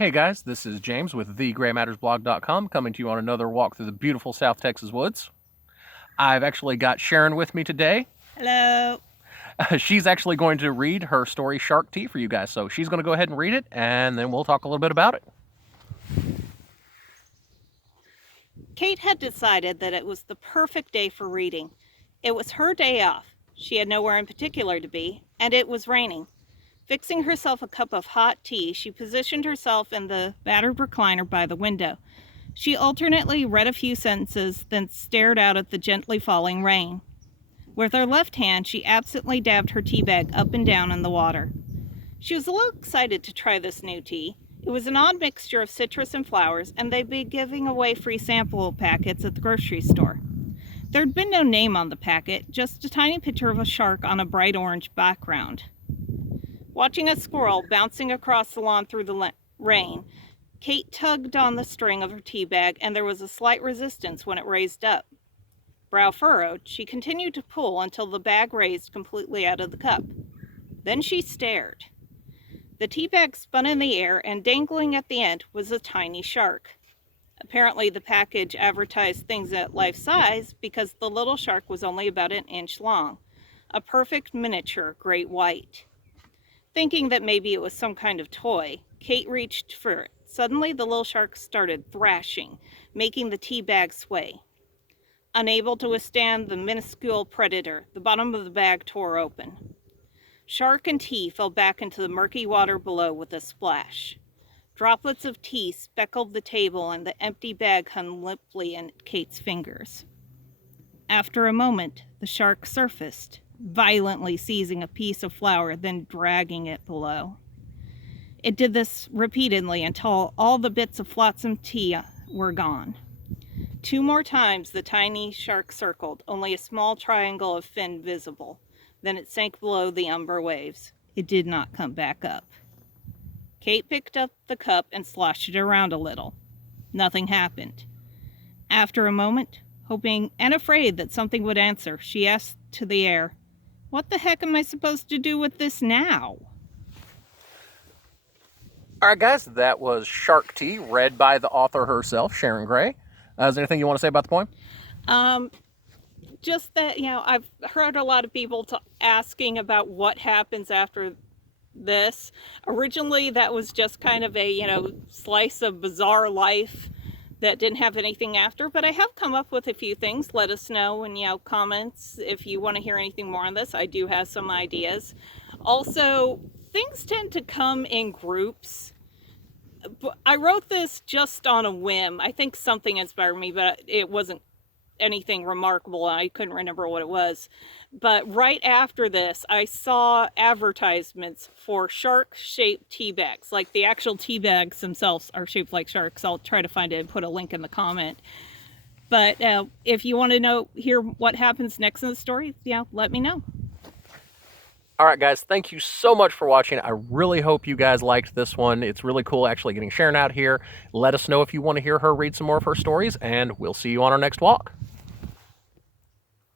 Hey guys, this is James with thegraymattersblog.com coming to you on another walk through the beautiful South Texas woods. I've actually got Sharon with me today. Hello. She's actually going to read her story Shark Tea for you guys, so she's going to go ahead and read it, and then we'll talk a little bit about it. Kate had decided that it was the perfect day for reading. It was her day off. She had nowhere in particular to be, and it was raining. Fixing herself a cup of hot tea, she positioned herself in the battered recliner by the window. She alternately read a few sentences, then stared out at the gently falling rain. With her left hand, she absently dabbed her tea bag up and down in the water. She was a little excited to try this new tea. It was an odd mixture of citrus and flowers, and they'd be giving away free sample packets at the grocery store. There'd been no name on the packet, just a tiny picture of a shark on a bright orange background. Watching a squirrel bouncing across the lawn through the rain, Kate tugged on the string of her tea bag, and there was a slight resistance when it raised up. Brow furrowed, she continued to pull until the bag raised completely out of the cup. Then she stared. The tea bag spun in the air, and dangling at the end was a tiny shark. Apparently the package advertised things at life size because the little shark was only about an inch long, a perfect miniature great white. Thinking that maybe it was some kind of toy, Kate reached for it. Suddenly the little shark started thrashing, making the tea bag sway. Unable to withstand the minuscule predator, the bottom of the bag tore open. Shark and tea fell back into the murky water below with a splash. Droplets of tea speckled the table, and the empty bag hung limply in Kate's fingers. After a moment, the shark surfaced, violently seizing a piece of flour, then dragging it below. It did this repeatedly until all the bits of flotsam tea were gone. 2 more times the tiny shark circled, only a small triangle of fin visible. Then it sank below the umber waves. It did not come back up. Kate picked up the cup and sloshed it around a little. Nothing happened. After a moment, hoping and afraid that something would answer, she asked to the air, "What the heck am I supposed to do with this now?" All right, guys, that was Shark Tea, read by the author herself, Sharon Gray. Is there anything you want to say about the poem? Just that, I've heard a lot of people asking about what happens after this. Originally, that was just kind of a, slice of bizarre life that didn't have anything after, but I have come up with a few things. Let us know in, comments if you want to hear anything more on this. I do have some ideas. Also, things tend to come in groups. I wrote this just on a whim. I think something inspired me, but it wasn't anything remarkable. I couldn't remember what it was. But right after this, I saw advertisements for shark-shaped tea bags. Like the actual tea bags themselves are shaped like sharks. I'll try to find it and put a link in the comment. But if you want to hear what happens next in the story, let me know. All right, guys, thank you so much for watching. I really hope you guys liked this one. It's really cool actually getting Sharon out here. Let us know if you want to hear her read some more of her stories, and we'll see you on our next walk.